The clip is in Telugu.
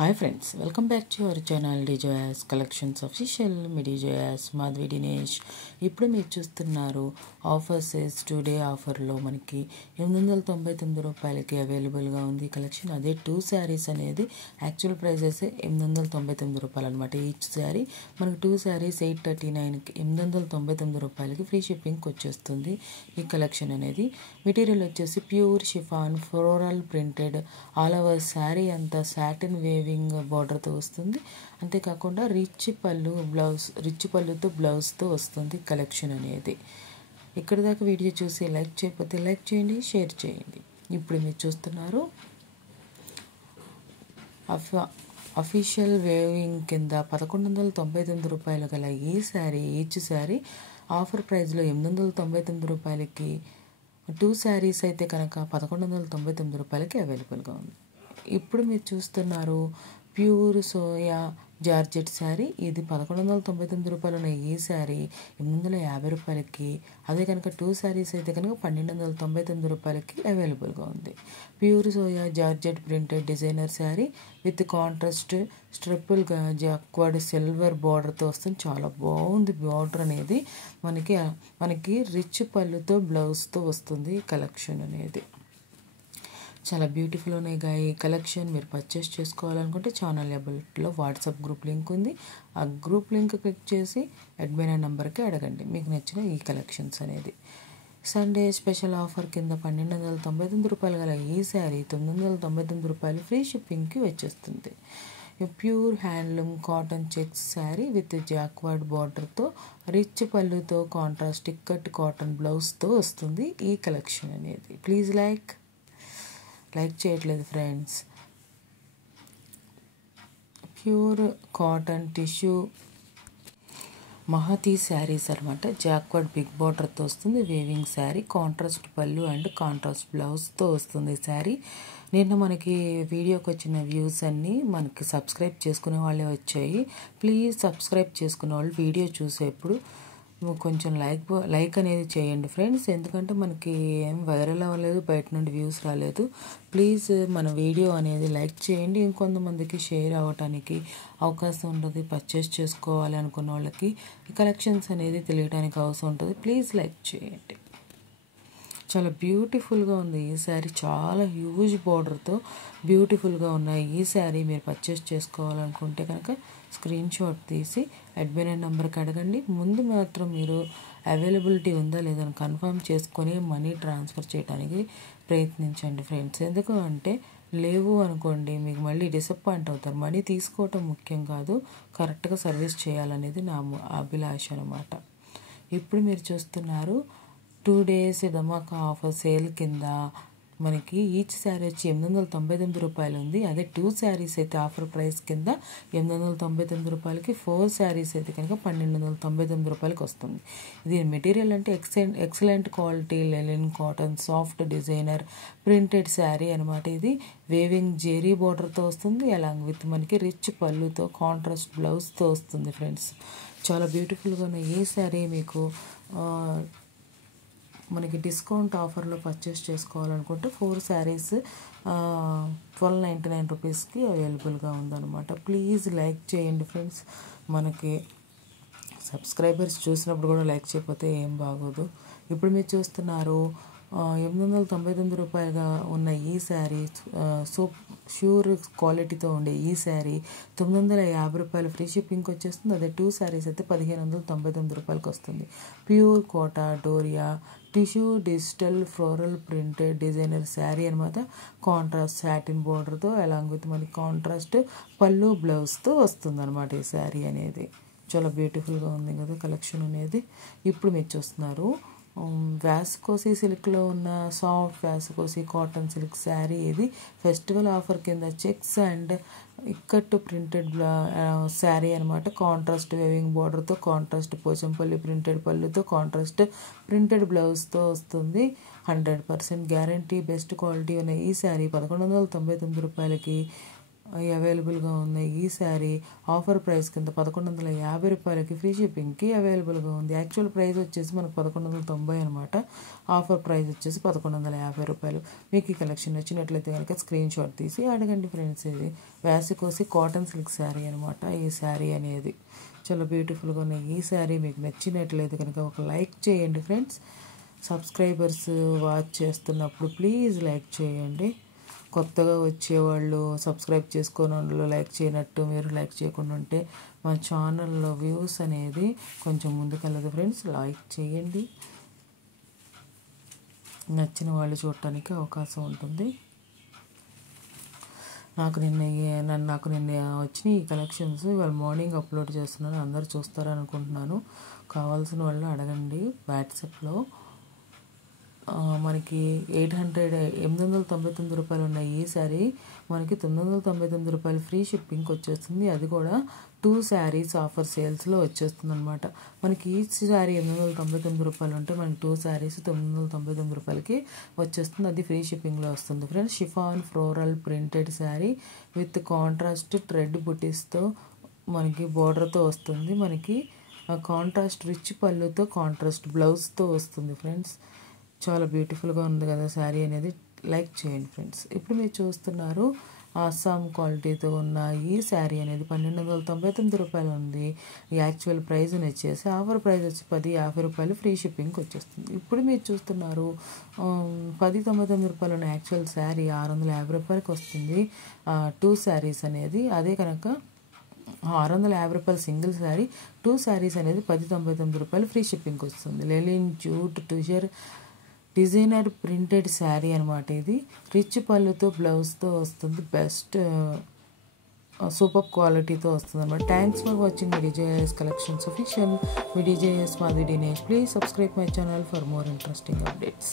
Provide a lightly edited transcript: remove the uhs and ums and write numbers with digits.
Hi friends, welcome back to our channel Dejoyas collections official. మీ డిజోయాస్ మాధవి దినేష్. ఇప్పుడు మీరు చూస్తున్నారు ఆఫర్ సేల్స్ టుడే ఆఫర్లో మనకి రూ. 899 అవైలబుల్గా ఉంది కలెక్షన్. అదే 2 శారీస్ అనేది యాక్చువల్ ప్రైజెస్ రూ. 899 అనమాట. ఈచ్ శారీ మనకి 2 శారీస్ 839కి రూ. 899 ఫ్రీ షిప్పింగ్కి వచ్చేస్తుంది ఈ కలెక్షన్ అనేది. మెటీరియల్ వచ్చేసి pure chiffon floral printed all over sari అంతా సాటిన్ వేవింగ్ బార్డర్తో వస్తుంది. అంతేకాకుండా రిచ్ పళ్ళుతో బ్లౌజ్తో వస్తుంది కలెక్షన్ అనేది. ఇక్కడ దాకా వీడియో చూసి లైక్ చేయకపోతే లైక్ చేయండి, షేర్ చేయండి. ఇప్పుడు మీరు చూస్తున్నారు అఫీషియల్ వేవింగ్ కింద రూ. 1199 గల ఈ శారీ ఈచ్ శారీ ఆఫర్ ప్రైస్లో రూ. 899కి 2 శారీస్ అయితే కనుక రూ. 1199 అవైలబుల్గా ఉంది. ఇప్పుడు మీరు చూస్తున్నారు ప్యూర్ సోయా జార్జెట్ శారీ. ఇది రూ. 1199 ఉన్న ఈ శారీ రూ. 850. అదే కనుక 2 శారీస్ అయితే కనుక రూ. 1299 అవైలబుల్గా ఉంది. Pure soya georgette printed designer sari with contrast స్ట్రిపుల్ జాక్వర్డ్ సిల్వర్ బార్డర్తో వస్తుంది. చాలా బాగుంది బార్డర్ అనేది. మనకి రిచ్ పళ్ళుతో బ్లౌజ్తో వస్తుంది కలెక్షన్ అనేది. చాలా బ్యూటిఫుల్ ఉన్నాయి ఈ కలెక్షన్. మీరు పర్చేస్ చేసుకోవాలనుకుంటే ఛానల్ అబౌట్లో వాట్సాప్ గ్రూప్ లింక్ ఉంది. ఆ గ్రూప్ లింక్ క్లిక్ చేసి అడ్మిన్ నెంబర్కి అడగండి మీకు నచ్చిన ఈ కలెక్షన్స్ అనేది. సండే స్పెషల్ ఆఫర్ కింద రూ. 1299 గల ఈ శారీ రూ. 999 ఫ్రీ షిప్పింగ్కి వచ్చేస్తుంది. Pure handloom cotton checks sari with jacquard బార్డర్తో రిచ్ పళ్ళుతో కాంట్రాస్ట్ టిక్కట్ కాటన్ బ్లౌజ్తో వస్తుంది ఈ కలెక్షన్ అనేది. ప్లీజ్ లైక్ చేయట్లేదు friends. Pure cotton tissue Mahati saris అనమాట. జాక్వర్డ్ బిగ్ బార్డర్తో వస్తుంది weaving sari. Contrast pallu and contrast బ్లౌజ్తో వస్తుంది శారీ. నిన్న మనకి వీడియోకి వచ్చిన వ్యూస్ అన్నీ మనకి సబ్స్క్రైబ్ చేసుకునే వాళ్ళే వచ్చాయి. ప్లీజ్ సబ్స్క్రైబ్ చేసుకునే వాళ్ళు వీడియో చూసేప్పుడు కొంచెం లైక్ అనేది చేయండి ఫ్రెండ్స్. ఎందుకంటే మనకి ఏం వైరల్ అవ్వలేదు, బయట నుండి వ్యూస్ రాలేదు. ప్లీజ్ మన వీడియో అనేది లైక్ చేయండి. ఇంకొంతమందికి షేర్ అవ్వటానికి అవకాశం ఉంటుంది. పర్చేస్ చేసుకోవాలి అనుకున్న వాళ్ళకి ఈ కలెక్షన్స్ అనేది తెలియడానికి అవసరం ఉంటుంది. ప్లీజ్ లైక్ చేయండి. చాలా బ్యూటిఫుల్గా ఉంది ఈ శారీ. చాలా హ్యూజ్ బార్డర్తో బ్యూటిఫుల్గా ఉన్నాయి ఈ శారీ. మీరు పర్చేస్ చేసుకోవాలనుకుంటే కనుక స్క్రీన్ షాట్ తీసి అడ్మిన్ నెంబర్కి అడగండి. ముందు మాత్రం మీరు అవైలబిలిటీ ఉందా లేదని కన్ఫర్మ్ చేసుకొని మనీ ట్రాన్స్ఫర్ చేయడానికి ప్రయత్నించండి ఫ్రెండ్స్. ఎందుకు అంటే లేవు అనుకోండి మీకు మళ్ళీ డిసప్పాయింట్ అవుతారు. మనీ తీసుకోవటం ముఖ్యం కాదు, కరెక్ట్గా సర్వీస్ చేయాలనేది నా అభిలాష అనమాట. ఇప్పుడు మీరు చూస్తున్నారు 2 days ధమాకా ఆఫర్ సేల్ కింద మనకి ఈచ్ శారీ వచ్చి రూ. 899 ఉంది. అదే 2 శారీస్ అయితే ఆఫర్ ప్రైస్ కింద రూ. 899, 4 శారీస్ అయితే కనుక రూ. 1299 వస్తుంది. దీని మెటీరియల్ అంటే excellent quality linen cotton soft designer printed sari అనమాట. ఇది వేవింగ్ జెరీ బార్డర్తో వస్తుంది. అలాంగ్ విత్ మనకి రిచ్ పళ్ళుతో కాంట్రాస్ట్ బ్లౌజ్తో వస్తుంది ఫ్రెండ్స్. చాలా బ్యూటిఫుల్గా ఉన్న ఈ శారీ మీకు మనకి డిస్కౌంట్ ఆఫర్లో పర్చేస్ చేసుకోవాలనుకుంటే 4 శారీస్ రూ. 1299 అవైలబుల్గా ఉందన్నమాట. ప్లీజ్ లైక్ చేయండి ఫ్రెండ్స్. మనకి సబ్స్క్రైబర్స్ చూసినప్పుడు కూడా లైక్ చేయకపోతే ఏం బాగోదు. ఇప్పుడు మీరు చూస్తున్నారు రూ. 899 ఉన్న ఈ శారీ ష్యూర్ క్వాలిటీతో ఉండే ఈ శారీ రూ. 950 ఫ్రీ షిప్పింగ్కి వచ్చేస్తుంది. అదే 2 శారీస్ అయితే రూ. 1599 వస్తుంది. Pure Kota Doria tissue digital floral printed designer sari అనమాట. కాంట్రాస్ట్ సాటిన్ బార్డర్తో అలాంగ్ విత్ మనకి కాంట్రాస్ట్ పళ్ళు బ్లౌజ్తో వస్తుంది అనమాట ఈ శారీ అనేది. చాలా బ్యూటిఫుల్గా ఉంది కదా కలెక్షన్ అనేది. ఇప్పుడు మీరు చూస్తున్నారు వ్యాస్కోసి సిల్క్లో ఉన్న soft viscose cotton silk sari. ఇది ఫెస్టివల్ ఆఫర్ కింద checks and ikat printed sari అనమాట. కాంట్రాస్ట్ వేవింగ్ బార్డర్తో కాంట్రాస్ట్ పోచంపల్లి ప్రింటెడ్ పళ్ళుతో కాంట్రాస్ట్ ప్రింటెడ్ బ్లౌజ్తో వస్తుంది. 100% గ్యారంటీ బెస్ట్ క్వాలిటీ ఉన్న ఈ శారీ రూ. 1199 అవైలబుల్గా ఉన్నాయి. ఈ శారీ ఆఫర్ ప్రైస్ కింద 1150 రూపాయలకి ఫ్రీ షిప్పింగ్కి అవైలబుల్గా ఉంది. యాక్చువల్ ప్రైస్ వచ్చేసి మనకు 1190 అనమాట. ఆఫర్ ప్రైస్ వచ్చేసి 1150 రూపాయలు. మీకు ఈ కలెక్షన్ నచ్చినట్లయితే కనుక స్క్రీన్ షాట్ తీసి అడగండి ఫ్రెండ్స్. ఇది వ్యాసికోసి కాటన్ సిల్క్ శారీ అనమాట. ఈ శారీ అనేది చాలా బ్యూటిఫుల్గా ఉన్నాయి. ఈ శారీ మీకు నచ్చినట్లయితే కనుక ఒక లైక్ చేయండి ఫ్రెండ్స్. సబ్స్క్రైబర్స్ వాచ్ చేస్తున్నప్పుడు ప్లీజ్ లైక్ చేయండి. కొత్తగా వచ్చేవాళ్ళు సబ్స్క్రైబ్ చేసుకొని వాళ్ళు లైక్ చేయనట్టు మీరు లైక్ చేయకుండా ఉంటే మా ఛానల్లో వ్యూస్ అనేది కొంచెం ముందుకెళ్ళదు ఫ్రెండ్స్. లైక్ చేయండి. నచ్చిన వాళ్ళు చూడటానికి అవకాశం ఉంటుంది. నాకు నిన్న వచ్చిన ఈ కలెక్షన్స్ ఇవాళ మార్నింగ్ అప్లోడ్ చేస్తున్నాను. అందరు చూస్తారని అనుకుంటున్నాను. కావాల్సిన వాళ్ళు అడగండి వాట్సాప్లో. మనకి 899 రూపాయలు ఉన్నాయి. ఈ శారీ మనకి 999 రూపాయలు ఫ్రీ షిప్పింగ్కి వచ్చేస్తుంది. అది కూడా 2 శారీస్ ఆఫర్ సేల్స్లో వచ్చేస్తుంది అనమాట. మనకి ఈచ్ శారీ 899 రూపాయలు ఉంటే మనకి 2 శారీస్ 999 రూపాయలకి వచ్చేస్తుంది. అది ఫ్రీ షిప్పింగ్లో వస్తుంది friends. Chiffon floral printed sari with contrast thread బుటీస్తో మనకి బోర్డర్తో వస్తుంది. మనకి కాంట్రాస్ట్ రిచ్ పళ్ళుతో కాంట్రాస్ట్ బ్లౌజ్తో వస్తుంది ఫ్రెండ్స్. చాలా బ్యూటిఫుల్గా ఉంది కదా శారీ అనేది. లైక్ చేయండి ఫ్రెండ్స్. ఇప్పుడు మీరు చూస్తున్నారు అస్సాం క్వాలిటీతో ఉన్న ఈ శారీ అనేది 1299 రూపాయలు ఉంది. యాక్చువల్ ప్రైస్ వచ్చేసి ఆఫర్ ప్రైస్ వచ్చి 1050 రూపాయలు ఫ్రీ షిప్పింగ్కి వచ్చేస్తుంది. ఇప్పుడు మీరు చూస్తున్నారు 1099 రూపాయలు ఉన్న యాక్చువల్ శారీ 650 రూపాయలకి వస్తుంది. 2 శారీస్ అనేది. అదే కనుక 650 రూపాయలు సింగిల్ శారీ, 2 శారీస్ అనేది 1099 రూపాయలు ఫ్రీ షిప్పింగ్కి వస్తుంది. లెలిన్ జూట్ టుషర్ డిజైనర్ ప్రింటెడ్ శారీ అనమాట. ఇది రిచ్ పళ్ళుతో బ్లౌజ్తో వస్తుంది. బెస్ట్ సూపర్ క్వాలిటీతో వస్తుంది అనమాట. Thanks for watching me DJIS collections official. Me DJIS Madhavi Dinesh. Please subscribe my channel for more interesting updates.